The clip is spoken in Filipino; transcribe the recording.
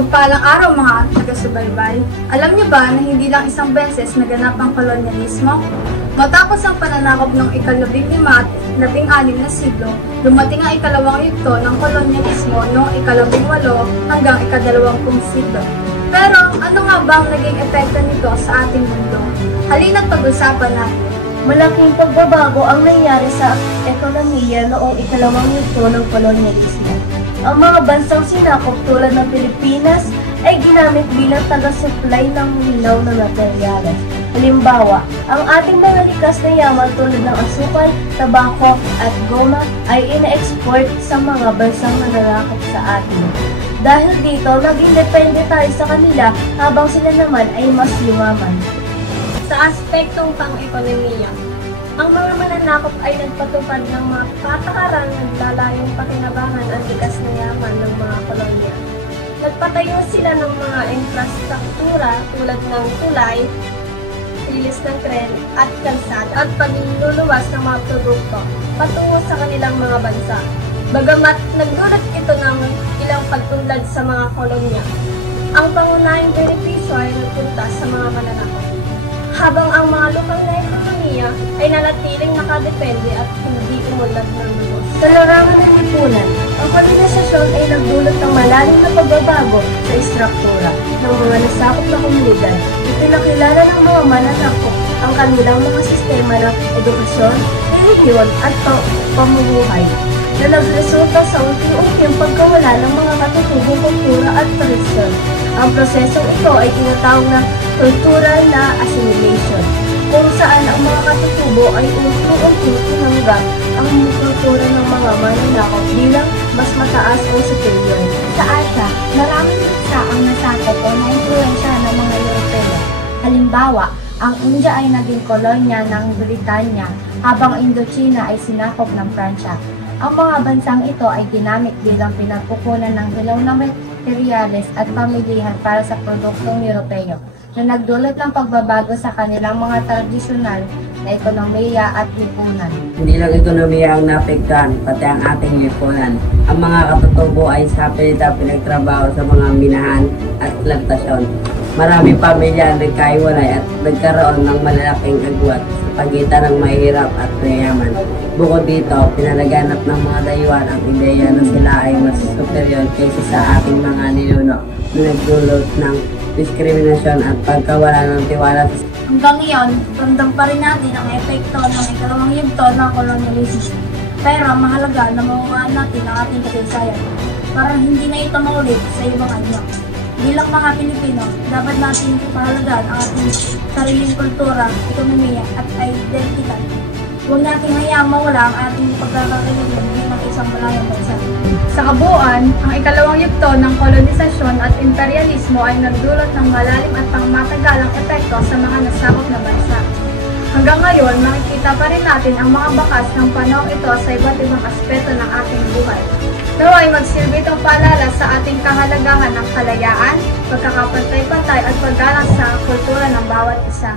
Mapagpalang araw mga taga-subaybay. Alam niyo ba na hindi lang isang beses naganap ang kolonyalismo? Matapos ang pananakop ng ika-15 at 16 na siglo, dumating ang ikalawang yugto ng kolonyalismo noong ika-18 hanggang ika-20 siglo. Pero ano nga ba ang naging epekto nito sa ating mundo? Halina't pag-usapan natin. Malaking pagbabago ang nangyari sa ekonomiya noong ikalawang yugto ng kolonyalismo. Ang mga bansang sinakop tulad ng Pilipinas ay ginamit bilang taga-supply ng linaw na materyales. Halimbawa, ang ating mga likas na yaman tulad ng asukal, tabako at goma ay ina-export sa mga bansang nananakop sa atin. Dahil dito, naging depende tayo sa kanila habang sila naman ay mas yumaman. Sa aspektong pang-ekonomiya, ang mga mananakop ay nagpatupad ng mga patakaran na naglalayong pakinabangan ang likas na yaman ng mga kolonya. Nagpatayo sila ng mga infrastruktura tulad ng tulay, lilis ng tren at kalsada at pagluluwas ng mga produkto patungo sa kanilang mga bansa. Bagamat nagdulot ito ng ilang pagtunlad sa mga kolonya, ang pangunahing benepisyo ay nagpunta sa mga mananakop. Habang ang mga lokal na ekonomiya ay nanatiling nakadepende at hindi umunlad ng lubos. Sa larangan ng lipunan, ang kolonisasyon ay nagdulot ng malalim na pagbabago sa istruktura ng mga nasakop na komunidad. Ipinakilala ng mga mananakop ang kanilang mga sistema ng edukasyon, relihiyon at pamumuhay na nagresulta sa unti-unting pagkawala ng mga katutubong kultura at tradisyon. Ang prosesong ito ay tinatawag na cultural na assimilation, kung saan ang mga katutubo ay unti-unting tinanggap ang kultura ng mga mananakop bilang mas mataas o superior. Sa Asia, maraming bansa ang nasakop o na-influensya ng mga Europeo. Halimbawa, ang India ay naging kolonya ng Britanya, habang Indochina ay sinakop ng Pransya. Ang mga bansang ito ay ginamit bilang pinagkukunan ng hilaw na materyales at pamilihan para sa produktong Europeo, na nagdulot ng pagbabago sa kanilang mga tradisyonal na ekonomiya at lipunan. Hindi lang ekonomiya ang naapektuhan, pati ang ating lipunan. Ang mga katutubo ay sa pilita pinagtrabaho sa mga minahan at plantasyon. Maraming pamilya ang nagkaiwalay at nagkaroon ng malalaking agwat sa pagitan ng mahirap at mayaman. Bukod dito, pinalaganap ng mga dayuhan ang ideya na sila ay mas superior kaysa sa ating mga ninuno na nagdulot ng diskriminasyon at pagkawala ng tiwala. Hanggang ngayon, ramdam pa rin natin ang epekto ng ikalawang yugto ng kolonyalismo. Pero mahalaga na maungaan natin ang ating kasaysayan para hindi na ito maulit sa ibang anyo. Bilang mga Pilipino, dapat natin pahalagaan ang ating sariling kultura, ekonomiya at identidad. Huwag natin hayaang mawala ang ating pagkakakilanlan bilang isang malayang bansa. Sa kabuuan, ang ikalawang yugto ng kolonisasyon at imperialismo ay nagdulot ng malalim at pangmatagalang epekto sa mga nasakop na bansa. Hanggang ngayon, makikita pa rin natin ang mga bakas ng panahong ito sa iba't ibang aspeto ng ating buhay. Naway magsilbi itong paalala sa ating kahalagahan ng kalayaan, pagkakapantay-pantay at paggalang sa kultura ng bawat isa.